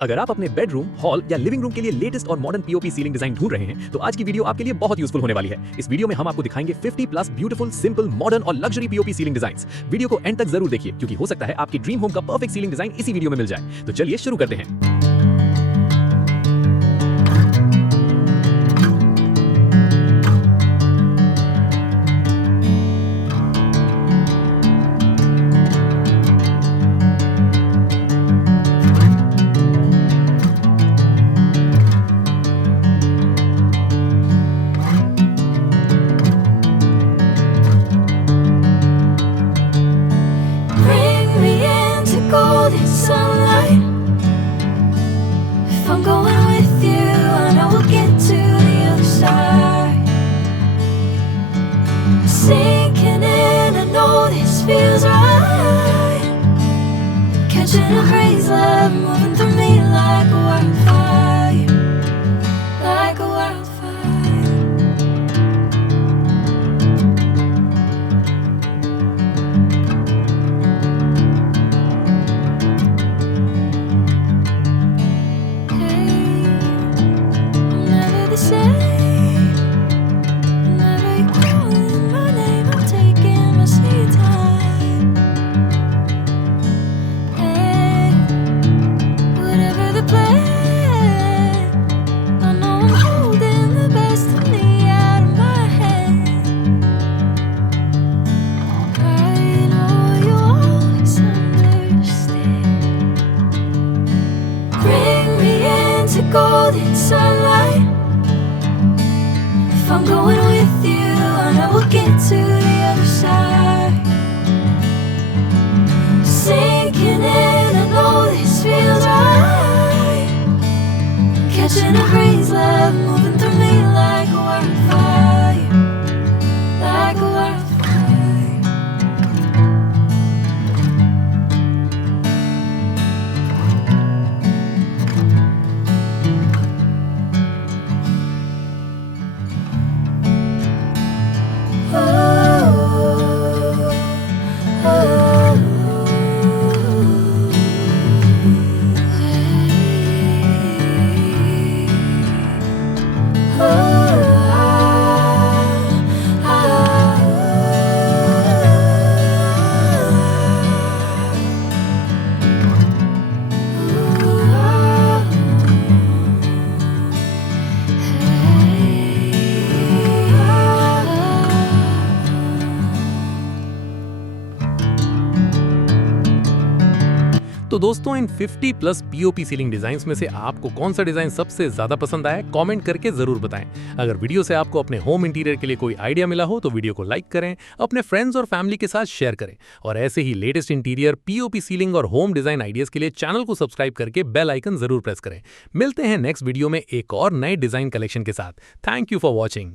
अगर आप अपने बेडरूम, हॉल या लिविंग रूम के लिए लेटेस्ट और मॉडर्न पीओपी सीलिंग डिजाइन ढूंढ रहे हैं तो आज की वीडियो आपके लिए बहुत यूजफुल होने वाली है। इस वीडियो में हम आपको दिखाएंगे 50 प्लस ब्यूटीफुल, सिंपल, मॉडर्न और luxury POP ceiling designs. Video को एंड तक जरूर देखिए क्योंकि हो सकता है आपकी ड्रीम होम का परफेक्ट सीलिंग डिजाइन इसी वीडियो में मिल जाए। तो चलिए शुरू करते हैं। Sunlight. If I'm going with you, I know we'll get to the other side. Sinking in, I know this feels right. Catching a breeze, love moving through me like a wildfire, like a wildfire. Golden sunlight. If I'm going with you, I know we'll get to the other side. Sinking in, I know this feels right. Catching a breeze, love moving through me like a wildfire, like a wildfire. तो दोस्तों, इन 50 plus POP ceiling designs में से आपको कौन सा डिजाइन सबसे ज्यादा पसंद आया, कमेंट करके जरूर बताएं। अगर वीडियो से आपको अपने होम इंटीरियर के लिए कोई आइडिया मिला हो तो वीडियो को लाइक करें, अपने फ्रेंड्स और फैमिली के साथ शेयर करें और ऐसे ही लेटेस्ट इंटीरियर, पीओपी सीलिंग और होम डिजाइन आइडियाज के लिए चैनल को सब्सक्राइब करके बेल आइकन जरूर प्रेस करें। मिलते हैं नेक्स्ट वीडियो में एक और नए डिजाइन कलेक्शन के साथ। Thank you for watching.